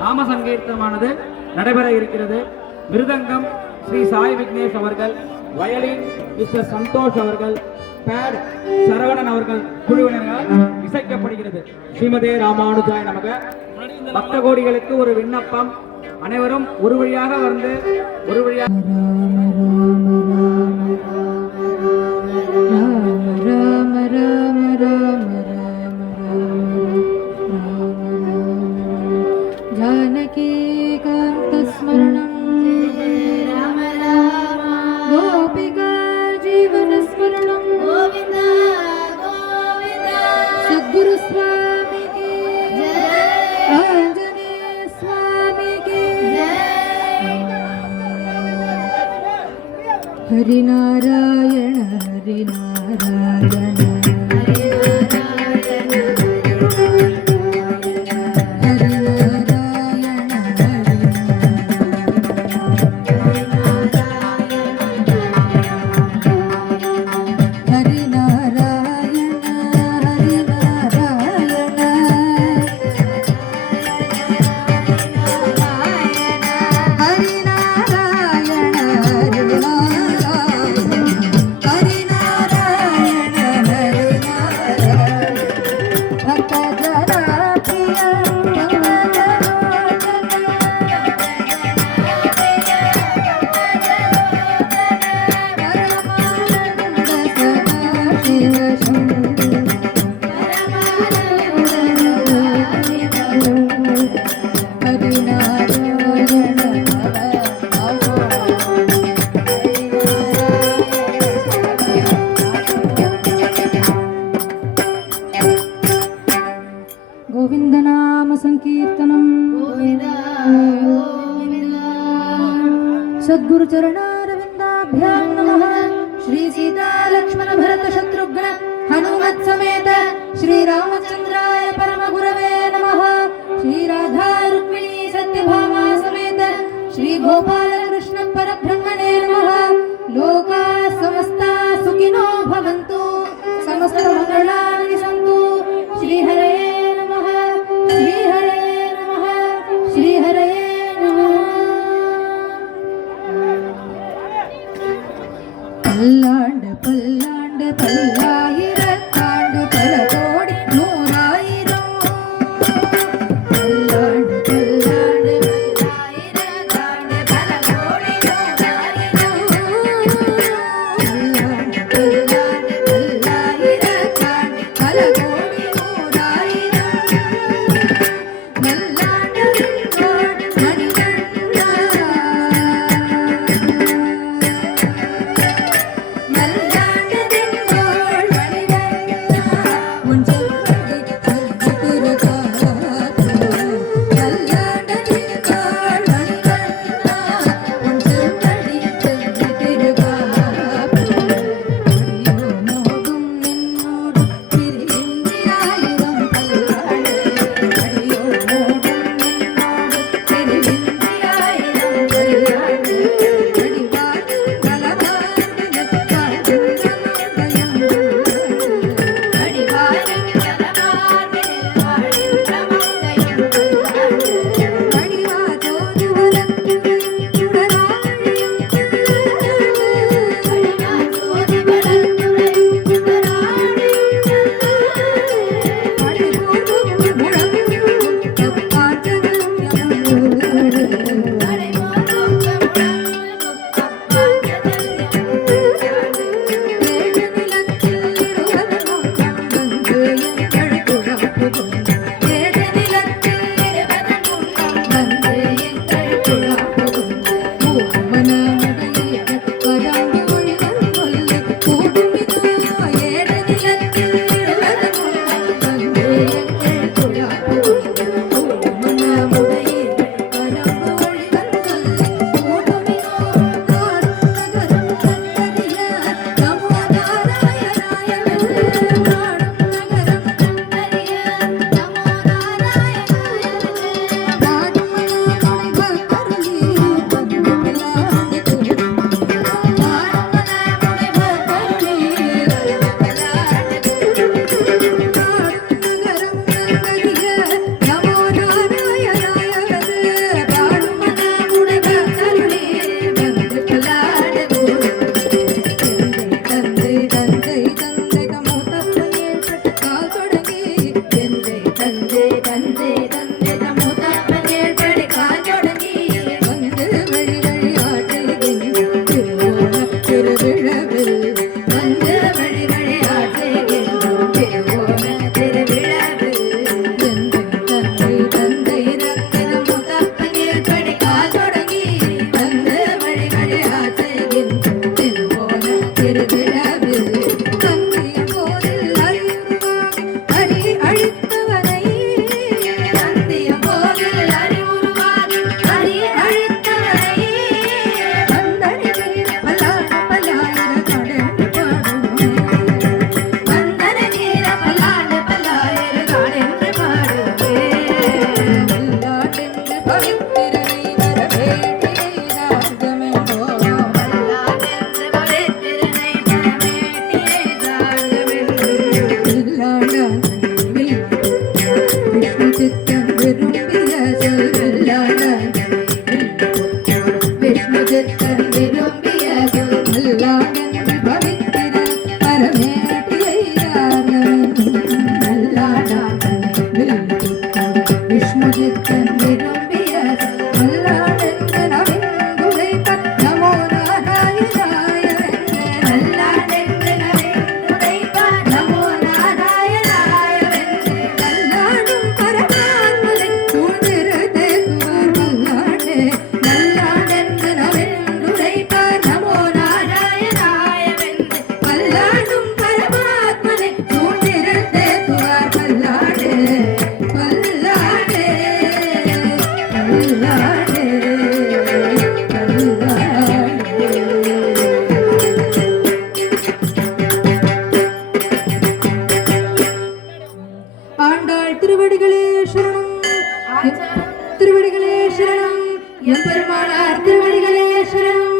நாம சங்கீர்த்தனமானது நடைபெற இருக்கிறது. மிருதங்கம் ஸ்ரீ சாய் விக்னேஷ் அவர்கள், வயலின் மிஸ்டர் சந்தோஷ் அவர்கள், பேட் சரவணன் அவர்கள் குழுவினரால் இசைக்கப்படுகிறது. ஸ்ரீமதே ராமானுஜாய நமக. பக்த கோடிகளுக்கு ஒரு விண்ணப்பம், அனைவரும் ஒரு வழியாக வந்து ஒரு வழியாக जानकी कांत स्मरणं राम राम गोपिका जीवन स्मरणं गोविंद गोविंद सद्गुरु स्वामी की जय आंजनेय स्वामी की जय हरि नारायण हरि नारायण गोविंद नाम संकीर्तनम सद्गुरु चरणारविंदाभ्यां नमः। श्री सीता लक्ष्मण भरत शत्रुघ्न हनुमत समेत श्री रामचंद्राय परम गुरवे नमः। श्री राधा रुक्मिणी सत्यभामा समेत श्री गोपाल कृष्ण परब्रह्मणे नमः। लोका समस्ता सुखिनो भवन्तु, समस्त मंगलानि सन्तु। श्री हरे श्री हरे नमः, श्री हरे नमः। पल्लांड पल्लांड पल्लायिरत्तांड पल कोडि नूरायिरम। पल्लांड पल्लांड पल्लायिरत्तांड पल விஷ்ணு சித்தம் விரும்பிய சொல் மல்லாண்டனே விஷ்ணு சித்தம் விரும்பிய சொல் மல்லாண்டனே பவித்திர பரமேட்டியாரன் மல்லாண்டனே விஷ்ணு சித்தம் விரும்பிய சொல் மல்லாண்டனே நவிந்துரைத்த நமோ நாராயணாய மல்லாண்டனே நவிந்துரைத்த நமோ நாராயணாய மல்லாண்டும் பரமாத்மனை சூழ்ந்திருந்தே துவர் மல்லாண்டே மல்லாண்டனே நவிந்துரைத்த நமோ நாராயணாய மல்லாண்டும் பரமாத்மனை சூழ்ந்திருந்தே துவர் மல்லாண்டே மல்லாண்டே மல்லாண்டே ஆண்டாள் திருவடிகளே சரணம் திருவடிகளே சரணம் எம்பெருமானார் திருவடிகளே சரணம்